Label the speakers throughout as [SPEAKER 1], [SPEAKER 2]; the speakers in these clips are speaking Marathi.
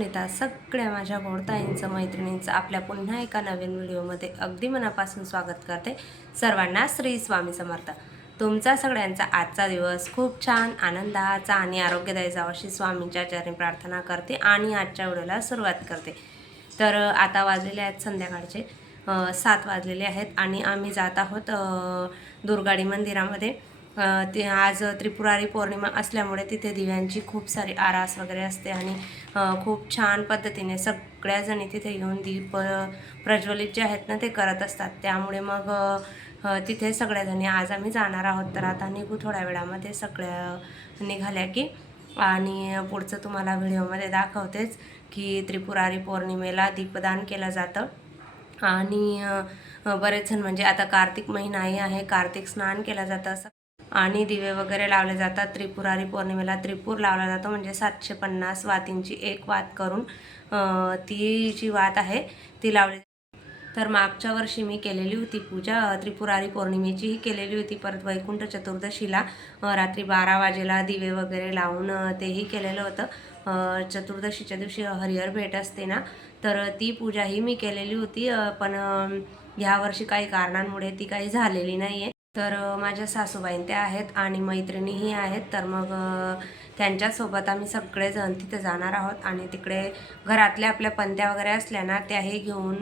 [SPEAKER 1] सुनीता सगळ्या माझ्या गोडताईंचं मैत्रिणींचं आपल्या पुन्हा एका नवीन व्हिडिओमध्ये अगदी मनापासून स्वागत करते सर्वांना श्री स्वामी समर्थ. तुमचा सगळ्यांचा आजचा दिवस खूप छान आनंदाचा आणि आरोग्यदायी जावा अशी स्वामींच्या चरणी प्रार्थना करते आणि आजच्या व्हिडिओला सुरुवात करते. तर आता वाजलेले आहेत संध्याकाळचे. सात वाजलेले आहेत आणि आम्ही जात आहोत दुर्गाडी मंदिरामध्ये. ते आज त्रिपुरारी पौर्णिमा असल्यामुळे तिथे दिव्यांची खूप सारी आरास वगैरे असते आणि खूप छान पद्धतीने सगळ्याजणी तिथे येऊन दीप प्रज्वलित जे आहेत ना ते करत असतात. त्यामुळे मग तिथे सगळ्याजणी आज आम्ही जाणार आहोत. तर आता निघू थोड्या वेळामध्ये सगळ्या निघाल्या की आणि पुढचं तुम्हाला व्हिडिओमध्ये दाखवतेच की त्रिपुरारी पौर्णिमेला दीपदान केलं जातं. आणि बरेच जण म्हणजे आता कार्तिक महिनाही आहे. कार्तिक स्नान केलं जातं. असं आणि दिवे वगैरे लावले जातात. त्रिपुरारी पौर्णिमेला त्रिपूर लावला जातो. म्हणजे सातशे पन्नास वातींची एक वात करून ती जी वात आहे ती लावली तर मागच्या वर्षी मी केलेली होती पूजा. त्रिपुरारी पौर्णिमेचीही केलेली होती. परत वैकुंठ चतुर्दशीला रात्री बारा वाजेला दिवे वगैरे लावून तेही केलेलं होतं. चतुर्दशीच्या दिवशी हरिहर भेट असते ना तर ती पूजाही मी केलेली होती. पण ह्या वर्षी काही कारणांमुळे ती काही झालेली नाही आहे तर माझ्या सासूबाईं त्या आहेत आणि मैत्रिणीही आहेत. तर मग त्यांच्यासोबत आम्ही सगळेजण तिथे जाणार आहोत आणि तिकडे घरातल्या आपल्या पंत्या वगैरे असल्या ना त्याही घेऊन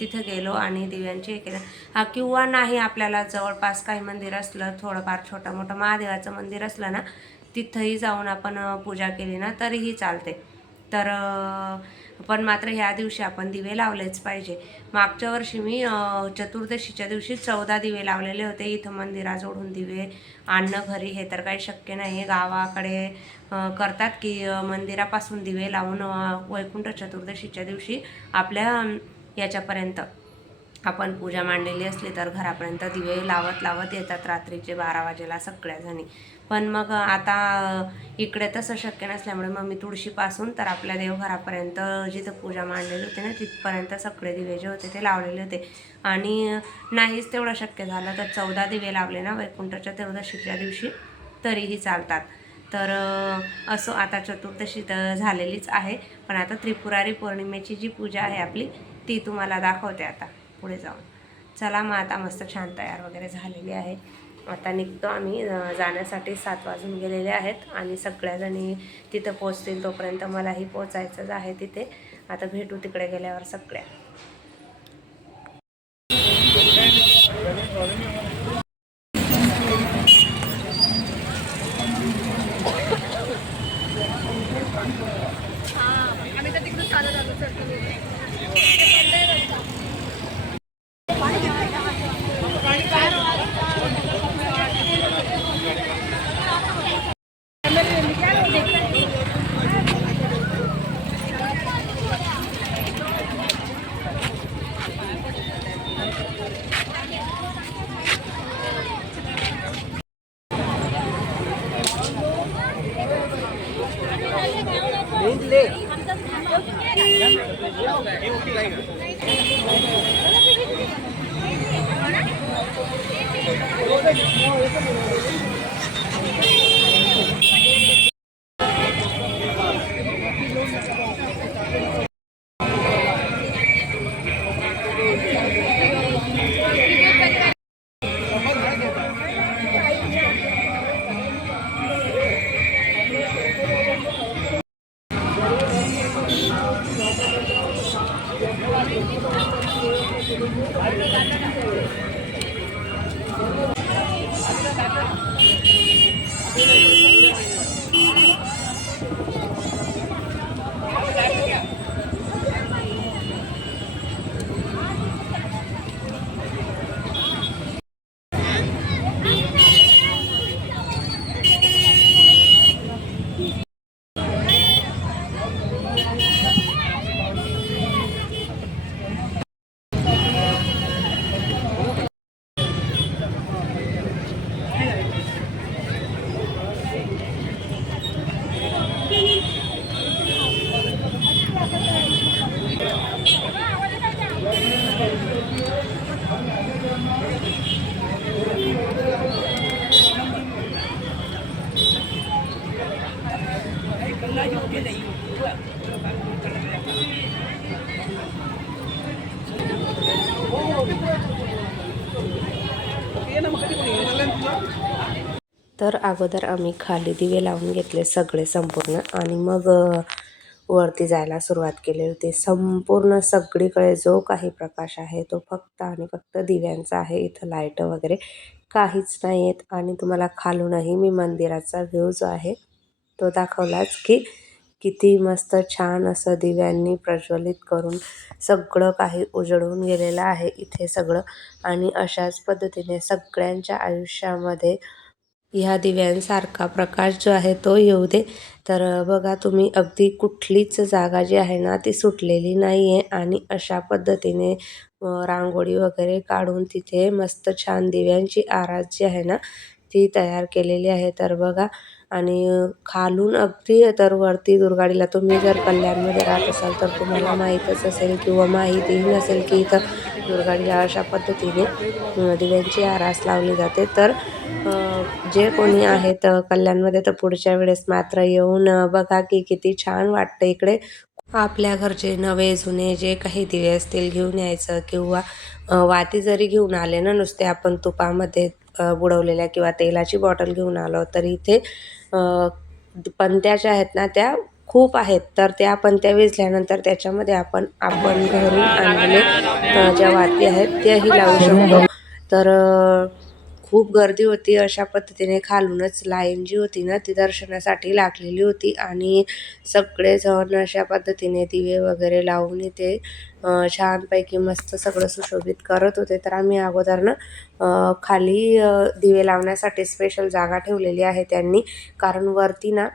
[SPEAKER 1] तिथे गेलो आणि दिव्यांची हे केलं. हा किंवा नाही आपल्याला जवळपास काही मंदिर असलं थोडंफार छोटं मोठं महादेवाचं मंदिर असलं ना तिथंही जाऊन आपण पूजा केली ना तरीही चालते. तर पण मात्र ह्या दिवशी आपण दिवे लावलेच पाहिजे. मागच्या वर्षी मी चतुर्दशीच्या दिवशी चौदा दिवे लावलेले होते. इथं मंदिराजवळून दिवे आणणं घरी हे तर काही शक्य नाही. आहे गावाकडे करतात की मंदिरापासून दिवे लावून वैकुंठ चतुर्दशीच्या दिवशी आपल्या याच्यापर्यंत आपण पूजा मांडलेली असली तर घरापर्यंत दिवे लावत लावत येतात रात्रीचे बारा वाजेला सगळ्याजणी. पण मग आता इकडे तसं शक्य नसल्यामुळे मग मी तुळशीपासून तर आपल्या देवघरापर्यंत जिथं पूजा मांडलेली होती ना तिथपर्यंत सगळे दिवे जे होते ते लावलेले होते. आणि नाहीच तेवढं शक्य झालं तर चौदा दिवे लावले ना वैकुंठाच्या चौदाशीच्या दिवशी तरीही चालतात. तर असो आता चतुर्दशी तर झालेलीच आहे. पण आता त्रिपुरारी पौर्णिमेची जी पूजा आहे आपली ती तुम्हाला दाखवते आता. पुढे जाऊन. चला मग आता मस्त छान तयार वगैरे झालेली आहे. आता निघतो आम्ही. जाण्यासाठी सात वाजून गेलेले आहेत आणि सगळ्याजणी तिथं पोचतील तोपर्यंत मलाही पोचायचंच आहे तिथे. आता भेटू तिकडे गेल्यावर सगळ्या.
[SPEAKER 2] तर
[SPEAKER 1] अगोदर आम्ही खाली दिवे लावून घेतले सगळे संपूर्ण आणि मग वरती जायला सुरुवात केली. होती संपूर्ण सगळीकडे जो काही प्रकाश आहे तो फक्त आणि फक्त दिव्यांचा आहे. इथं लाइट वगैरे काहीच नाही आहेत आणि तुम्हाला खालूनही मी मंदिराचा व्ह्यू जो आहे तो दाखवलाच की किती मस्त छान असं दिव्यांनी प्रज्वलित करून सगळं काही उजळून गेलेलं आहे इथे सगळं. आणि अशाच पद्धतीने सगळ्यांच्या आयुष्यामध्ये ह्या दिव्यांसारखा प्रकाश जो आहे तो येऊ दे. तर बघा तुम्ही अगदी कुठलीच जागा जी आहे ना ती सुटलेली नाही आहे आणि अशा पद्धतीने रांगोळी वगैरे काढून तिथे मस्त छान दिव्यांची आरास जी आहे ना ती तयार केलेली आहे. तर बघा आणि खालून अगदी तर वरती दुर्गाडीला तुम्ही जर कल्याणमध्ये राहत असाल तर तुम्हाला माहीतच असेल किंवा माहितीही नसेल की इथं दुर्गाडीला अशा पद्धतीने दिव्यांची आरास लावली जाते. तर जे कोणी आहेत कल्याणमध्ये तर पुढच्या वेळेस मात्र येऊन बघा की किती छान वाटतं इकडे. आपल्या घरचे नवे जुने जे काही दिवे असतील घेऊन यायचं किंवा वाती जरी घेऊन आले ना नुसते आपण तुपामध्ये बुडवलेल्या किंवा तेलाची बॉटल घेऊन आलो तर इथे पंत्या पणत्या ज्या आहेत ना त्या खूप आहेत. तर त्या पंत्या विजल्यानंतर त्याच्यामध्ये आपण आपण घरून आणलेले ज्या वाती आहेत त्याही लावू शकतो. तर खूप गर्दी होती. अशा पद्धतीने खालूनच लाईन जी होती ना ती दर्शनासाठी लागलेली होती आणि सगळेजण अशा पद्धतीने दिवे वगैरे लावून इथे छानपैकी मस्त सगळं सुशोभित करत होते. तर आम्ही अगोदर ना खाली दिवे लावण्यासाठी स्पेशल जागा ठेवलेली आहे त्यांनी. कारण वरती ना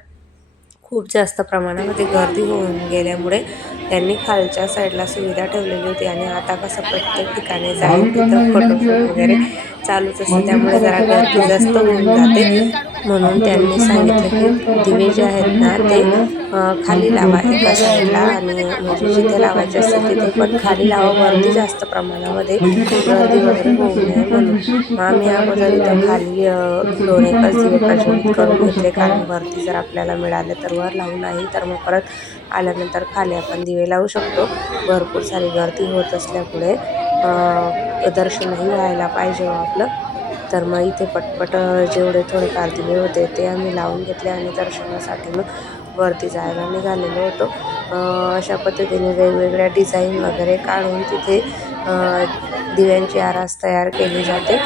[SPEAKER 1] खूप जास्त प्रमाणामध्ये गर्दी होऊन गेल्यामुळे त्यांनी खालच्या साईडला सुविधा ठेवलेली होती आणि आता कसं प्रत्येक ठिकाणी जाईल तिथं फोटो वगैरे चालूच असतं. त्यामुळे जरा गर्दी जास्त होऊन जाते. म्हणून त्यांनी सांगितलं की दिवे जे आहेत ना ते खाली लावा. एका साईडला आणि म्हणजे जिथे लावायचे असेल तिथे. पण खाली लावा वरती जास्त प्रमाणामध्ये गर्दी वगैरे होऊ नये म्हणून. मग आम्ही अगोदर इथं खाली दोन एकच दिवे प्रज्वलित करून घेतले. कारण वरती जर आपल्याला मिळाले तर वर लावू नाही तर मग परत आल्यानंतर खाली आपण दिवे लावू शकतो. भरपूर सारी गर्दी होत असल्यामुळे प्रदर्शनही दर्शनही व्हायला पाहिजे हो आपलं. तर मग इथे पटपट जेवढे थोडेफार दिले होते ते आम्ही लावून घेतले आणि दर्शनासाठी मग वरती जायला निघालेलो होतो. अशा पद्धतीने वेगवेगळ्या डिझाईन वगैरे काढून तिथे दिव्यांची आरास तयार केली जाते.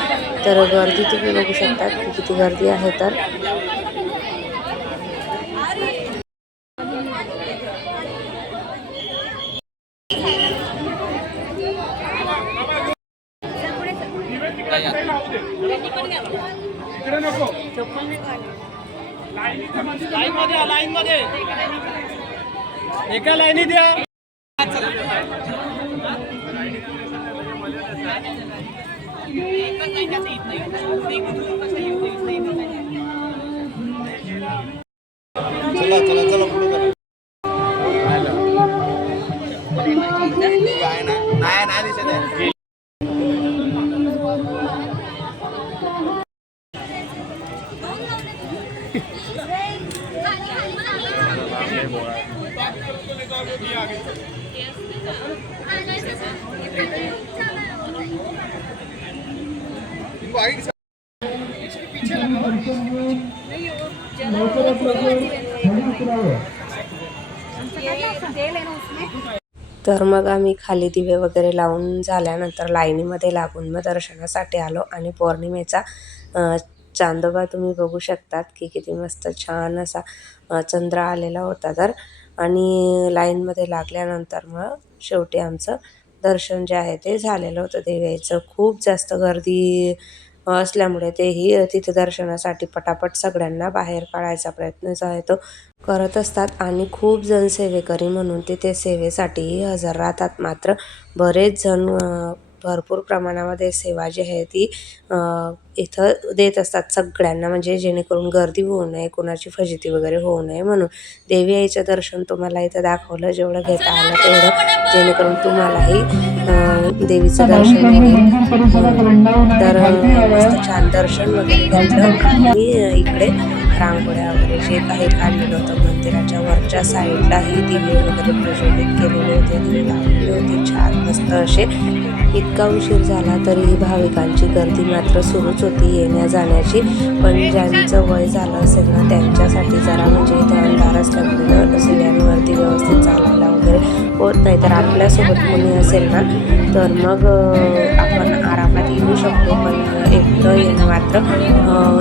[SPEAKER 1] तर गर्दी तुम्ही बघू शकता की किती गर्दी आहे तर.
[SPEAKER 3] लाईन मध्ये या, लाईन मध्ये एका लाईनीत या चला चला चला पुढे करा. आहे ना नाही नाही दिसत आहे.
[SPEAKER 1] तर मग आम्ही खाली दिवे वगैरे लावून झाल्यानंतर लाईनीमध्ये लागून मग दर्शनासाठी आलो आणि पौर्णिमेचा चांदोबा तुम्ही बघू शकतात की किती मस्त छान असा चंद्र आलेला होता तर. आणि लाईनमध्ये लागल्यानंतर मग शेवटी आमचं दर्शन जे आहे ते झालेलं होतं. देवीचं खूप जास्त गर्दी असल्यामुळे तेही तिथे दर्शनासाठी पटापट सगळ्यांना बाहेर काढायचा प्रयत्न जो आहे तो करत असतात. आणि खूप जण सेवेकरी म्हणून तिथे सेवेसाठीही हजर राहतात. मात्र बरेच जण भरपूर प्रमाणामध्ये सेवा जी आहे ती अ, इथं देत असतात सगळ्यांना. म्हणजे जेणेकरून गर्दी होऊ नये कोणाची फजिती वगैरे होऊ नये म्हणून. देवी आईचं दर्शन तुम्हाला इथं दाखवलं जेवढं घेता आलं तेवढं. जेणेकरून तुम्हालाही देवीचं दर्शन तर मस्त छान दर्शन वगैरे घेतलं. आणि इकडे रांगोळ्या वगैरे जे काही काढलेलं होतं मंदिराच्या वरच्या साईडलाही दिवे वगैरे प्रज्वलित केलेले होते दिवे लावलेले होते छान मस्त असे. इतका उशीर झाला तरीही भाविकांची गर्दी मात्र सुरूच होती येण्या जाण्याची. पण ज्यांचं वय झालं असेल ना त्यांच्यासाठी जरा म्हणजे इथे अंधारच लागलेलं असल्यावरती व्यवस्थित चालायला वगैरे होत नाही. तर आपल्यासोबत कोणी असेल ना तर मग आपण आरामात येऊ शकतो. पण एकटं येणं मात्र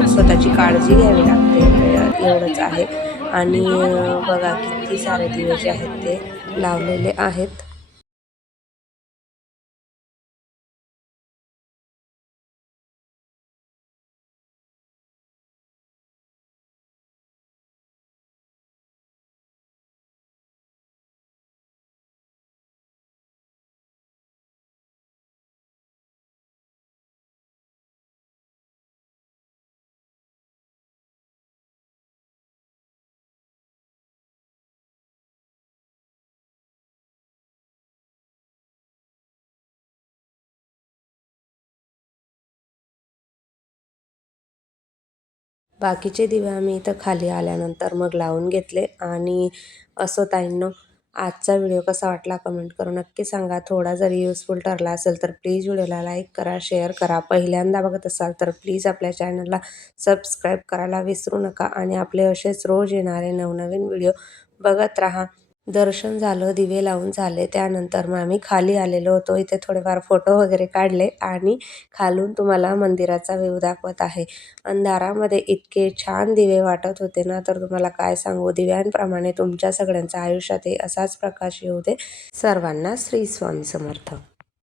[SPEAKER 1] स्वतःची काळजी घ्यावी लागते. एवढंच आहे. आणि बघा किती सारे दिवे जे आहेत ते लावलेले आहेत. बाकीचे दिवे आम्ही इथं खाली आल्यानंतर मग लावून घेतले. आणि असं ताईंनो आजचा व्हिडिओ कसा वाटला कमेंट करून नक्की सांगा. थोडा जरी युजफुल ठरला असेल तर प्लीज व्हिडिओला लाईक करा शेअर करा. पहिल्यांदा बघत असाल तर प्लीज आपल्या चॅनलला सबस्क्राईब करायला विसरू नका. आणि आपले असेच रोज येणारे नवनवीन व्हिडिओ बघत राहा. दर्शन झालं दिवे लावून झाले. त्यानंतर मग आम्ही खाली आलेलो होतो. इथे थोडेफार फोटो वगैरे काढले आणि खालून तुम्हाला मंदिराचा व्यू दाखवत आहे. अंधारामध्ये इतके छान दिवे वाटत होते ना तर तुम्हाला काय सांगू? दिव्यांप्रमाणे तुमच्या सगळ्यांच्या आयुष्यातही असाच प्रकाश येऊ दे. सर्वांना श्री स्वामी समर्थ.